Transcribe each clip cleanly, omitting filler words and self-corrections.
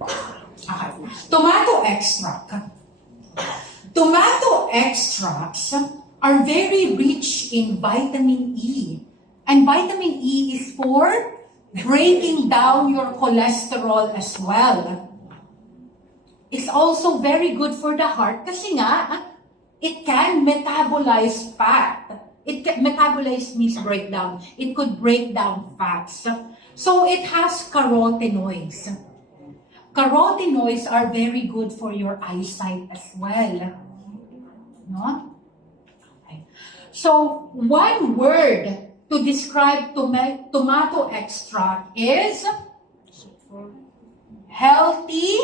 Okay. Tomato extract. Tomato extracts are very rich in vitamin E. And vitamin E is for breaking down your cholesterol as well. It's also very good for the heart kasi nga, it can metabolize fat. Metabolize means breakdown. It could break down fats. So it has carotenoids. Carotenoids are very good for your eyesight as well. No? Okay. So one word to describe tomato extract is healthy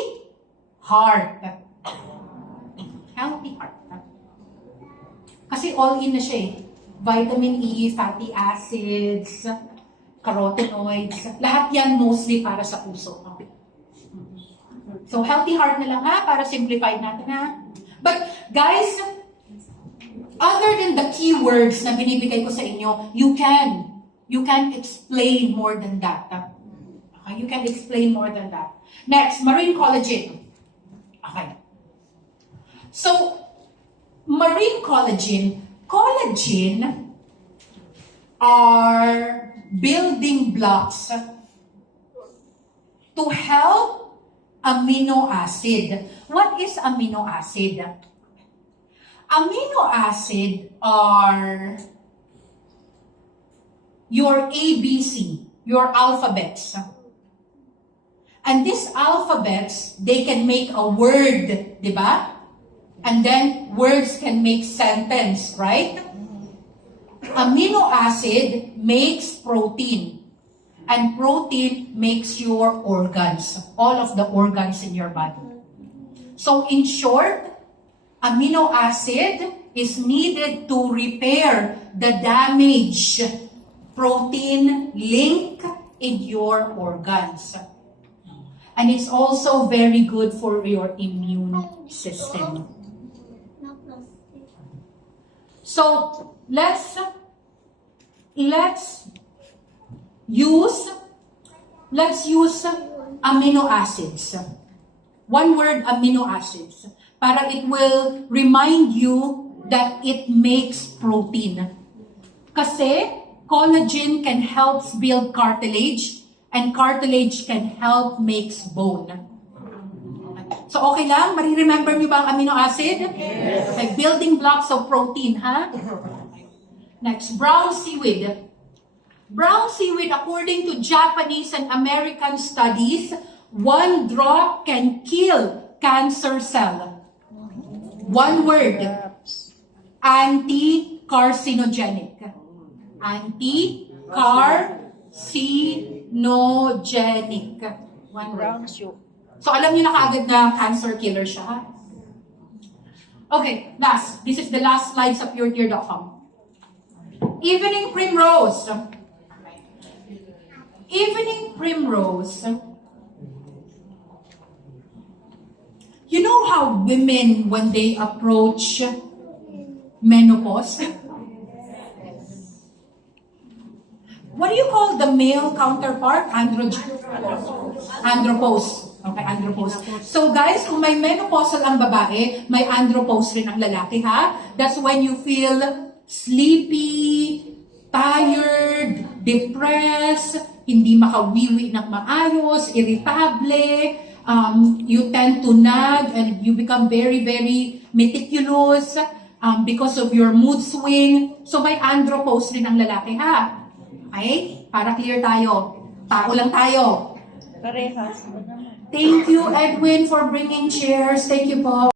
heart. Healthy heart. Kasi all in na siya eh. Vitamin E, fatty acids, carotenoids, lahat yan mostly para sa puso. So healthy heart na lang ha, para simplify natin ha. But guys, other than the keywords na binibigay ko sa inyo, you can explain more than that. Okay, you can explain more than that. Next, marine collagen. Okay. So, marine collagen are building blocks to help amino acid. What is amino acid? Amino acid are your ABC, your alphabets. And these alphabets, they can make a word, di ba? And then words can make sentence, right? Amino acid makes protein. And protein makes your organs, all of the organs in your body. So in short, amino acid is needed to repair the damaged protein link in your organs. And it's also very good for your immune system. So let's use amino acids. One word, amino acids. Para it will remind you that it makes protein. Kasi collagen can help build cartilage and cartilage can help makes bone. So okay lang? Mari-remember niyo ba ang amino acid? Yes. Like building blocks of protein, ha? Next, brown seaweed. Brown seaweed, according to Japanese and American studies, one drop can kill cancer cell. One word, anti-carcinogenic. Anti-carcinogenic. One word. So alam niyo na kaagad na cancer killer siya, ha? Okay, last. This is the last slide sa puretear.com. Evening primrose. Evening primrose. You know how women, when they approach menopause, what do you call the male counterpart? Andropause. Okay, andropause. So guys, kung may menopausal ang babae, may andropause rin ang lalaki, ha? That's when you feel sleepy, tired, depressed, hindi makawiwi ng maayos, irritable, you tend to nag and you become very, very meticulous because of your mood swing. So may andropause rin ang lalaki, ha? Okay? Para clear tayo. Tao lang tayo. Parehas. Thank you, Edwin, for bringing chairs. Thank you po.